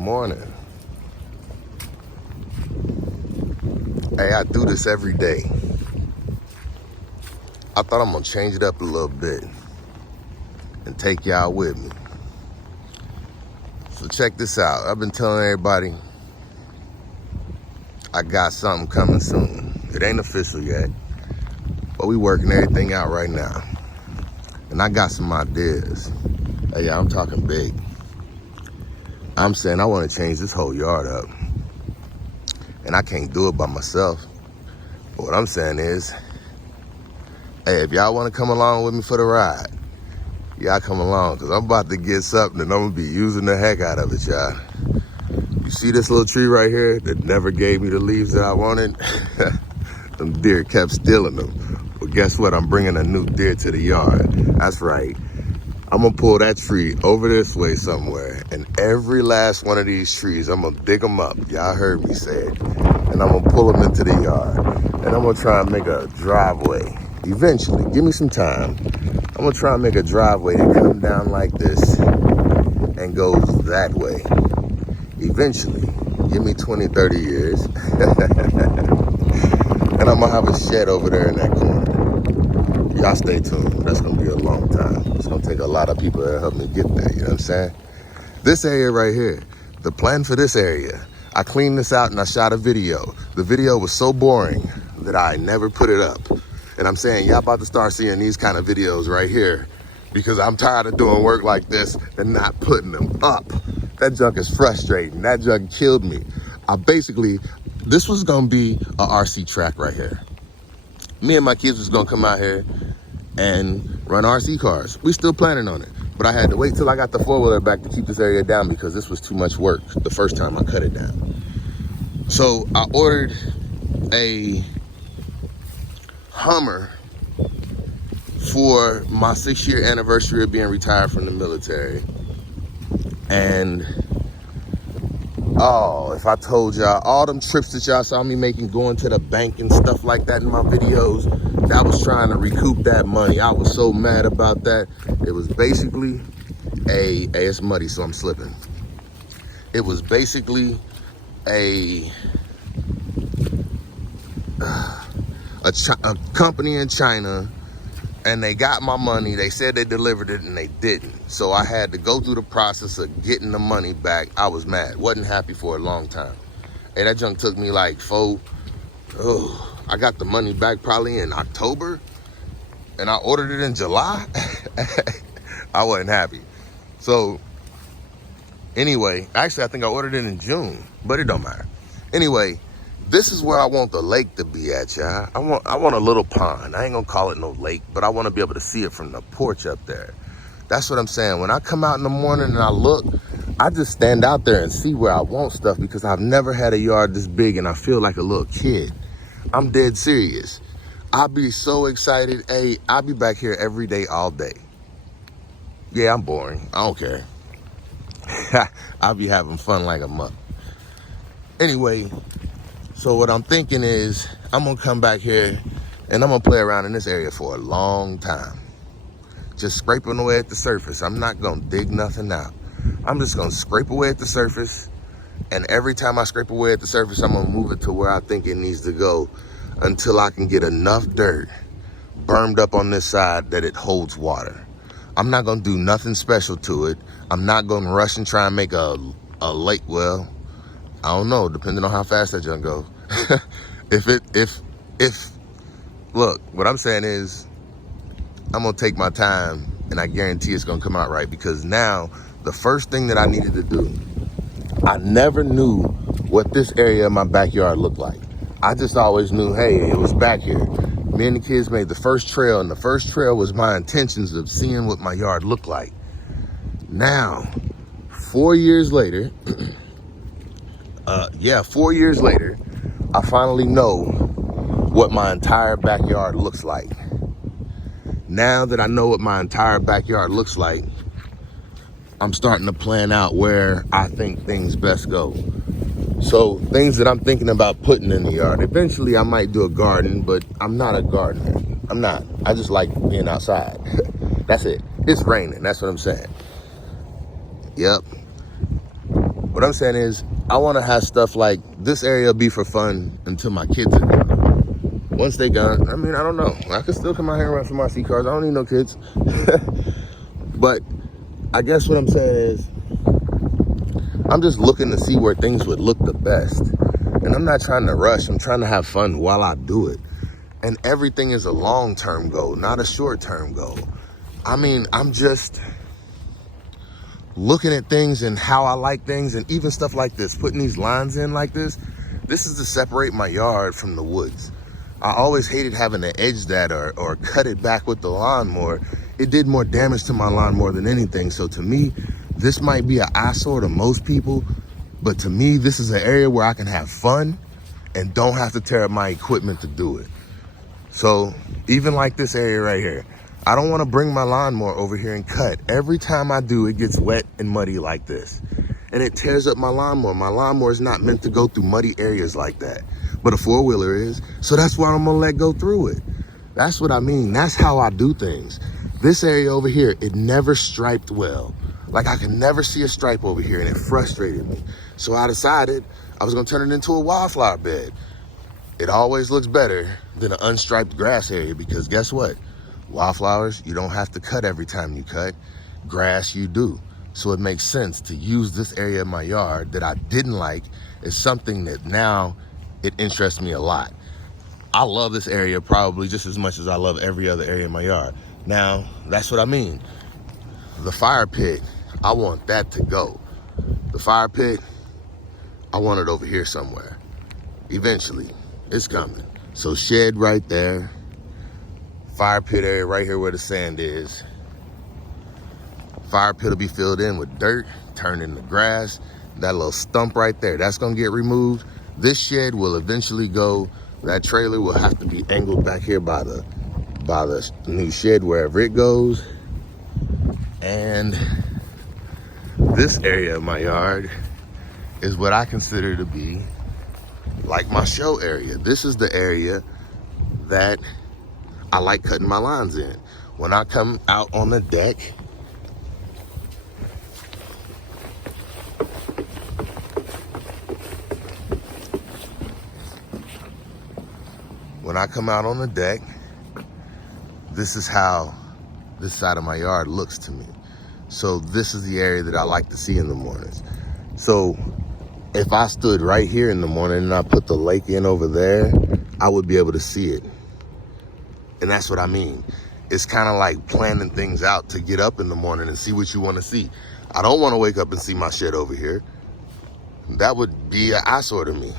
morning. Hey, I do this every day. I thought I'm gonna change it up a little bit and take y'all with me. So check this out. I've been telling everybody I got something coming soon. It ain't official yet, but we working everything out right now. And I got some ideas. Hey, I'm talking big. I'm saying I want to change this whole yard up. And I can't do it by myself. But what I'm saying is, hey, if y'all want to come along with me for the ride, y'all come along, because I'm about to get something and I'm going to be using the heck out of it, y'all. You see this little tree right here that never gave me the leaves that I wanted? Them deer kept stealing them. Well, guess what? I'm bringing a new deer to the yard. That's right. I'm gonna pull that tree over this way somewhere, and every last one of these trees, I'm gonna dig them up. Y'all heard me say it. And I'm gonna pull them into the yard. And I'm gonna try and make a driveway. Eventually, give me some time. I'm gonna try and make a driveway that comes down like this and goes that way. Eventually, give me 20, 30 years. And I'm gonna have a shed over there in that corner. Y'all stay tuned. That's gonna be a long time. It's gonna take a lot of people to help me get there, you know what I'm saying? This area right here, the plan for this area, I cleaned this out and I shot a video. The video was so boring that I never put it up. And I'm saying y'all about to start seeing these kind of videos right here because I'm tired of doing work like this and not putting them up. That junk is frustrating. That junk killed me. This was gonna be a RC track right here. Me and my kids was gonna come out here and run RC cars. We still planning on it, but I had to wait till I got the four-wheeler back to keep this area down because this was too much work the first time I cut it down. So I ordered a Hummer for my 6-year anniversary of being retired from the military. And oh, if I told y'all all them trips that y'all saw me making, going to the bank and stuff like that in my videos, that was trying to recoup that money. I was so mad about that. It was basically it's muddy, so I'm slipping. It was basically a company in China, and they got my money. They said they delivered it and they didn't. So I had to go through the process of getting the money back. I was mad, wasn't happy for a long time. Hey, that junk took me like I got the money back probably in October and I ordered it in July. I wasn't happy. So anyway, actually I think I ordered it in June, but it don't matter. Anyway, this is where I want the lake to be at, y'all. I want a little pond. I ain't gonna call it no lake, but I want to be able to see it from the porch up there. That's what I'm saying. When I come out in the morning and I look, I just stand out there and see where I want stuff because I've never had a yard this big and I feel like a little kid. I'm dead serious. I'll be so excited. Hey, I'll be back here every day, all day. Yeah, I'm boring. I don't care. I'll be having fun like a month. Anyway, so what I'm thinking is I'm gonna come back here and I'm gonna play around in this area for a long time. Just scraping away at the surface. I'm not gonna dig nothing out. I'm just gonna scrape away at the surface, and every time I scrape away at the surface, I'm gonna move it to where I think it needs to go until I can get enough dirt burned up on this side that it holds water. I'm not gonna do nothing special to it. I'm not gonna rush and try and make a lake well. I don't know, depending on how fast that junk goes. Look, what I'm saying is, I'm gonna take my time and I guarantee it's gonna come out right because now, the first thing that I needed to do, I never knew what this area of my backyard looked like. I just always knew, hey, it was back here. Me and the kids made the first trail, and the first trail was my intentions of seeing what my yard looked like. Now, 4 years later, 4 years later, I finally know what my entire backyard looks like. Now that I know what my entire backyard looks like, I'm starting to plan out where I think things best go. So things that I'm thinking about putting in the yard. Eventually I might do a garden, but I'm not a gardener. I'm not. I just like being outside. That's it. It's raining. That's what I'm saying. Yep. What I'm saying is, I want to have stuff like this area will be for fun until my kids are gone. Once they gone, I mean, I don't know. I could still come out here and run some RC cars. I don't need no kids. But I guess what I'm saying is, I'm just looking to see where things would look the best. And I'm not trying to rush. I'm trying to have fun while I do it. And everything is a long-term goal, not a short-term goal. I mean, I'm just looking at things and how I like things, and even stuff like this, putting these lines in like this. This is to separate my yard from the woods. I always hated having to edge that or cut it back with the lawnmower. It did more damage to my lawn more than anything. So to me, this might be an eyesore to most people, but to me, this is an area where I can have fun and don't have to tear up my equipment to do it. So even like this area right here, I don't want to bring my lawnmower over here and cut. Every time I do, it gets wet and muddy like this. And it tears up my lawnmower. My lawnmower is not meant to go through muddy areas like that. But a four-wheeler is. So that's why I'm going to let go through it. That's what I mean. That's how I do things. This area over here, it never striped well. Like I could never see a stripe over here, and it frustrated me. So I decided I was going to turn it into a wildflower bed. It always looks better than an unstriped grass area, because guess what? Wildflowers, you don't have to cut every time you cut. Grass, you do. So it makes sense to use this area of my yard that I didn't like as something that now it interests me a lot. I love this area probably just as much as I love every other area in my yard. Now, that's what I mean. The fire pit, I want that to go. The fire pit, I want it over here somewhere. Eventually, it's coming. So shed right there. Fire pit area right here where the sand is. Fire pit will be filled in with dirt, turned into grass. That little stump right there, that's gonna get removed. This shed will eventually go. That trailer will have to be angled back here by the new shed wherever it goes. And this area of my yard is what I consider to be like my show area. This is the area that I like cutting my lines in. When I come out on the deck, this is how this side of my yard looks to me. So this is the area that I like to see in the mornings. So if I stood right here in the morning and I put the lake in over there, I would be able to see it. And that's what I mean. It's kind of like planning things out to get up in the morning and see what you want to see. I don't want to wake up and see my shed over here. That would be an eyesore to me.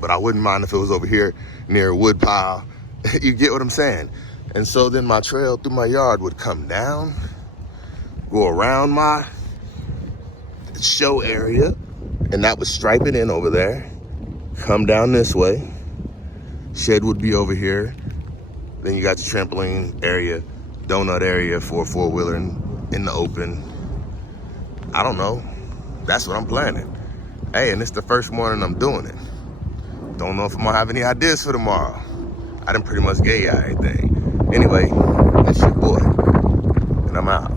But I wouldn't mind if it was over here near a wood pile. You get what I'm saying? And so then my trail through my yard would come down, go around my show area, and that would stripe it in over there, come down this way. Shed would be over here. Then you got the trampoline area, donut area for a four-wheeler in the open. I don't know. That's what I'm planning. Hey, and it's the first morning I'm doing it. Don't know if I'm gonna have any ideas for tomorrow. I done pretty much gave y'all everything. Anyway, it's your boy, and I'm out.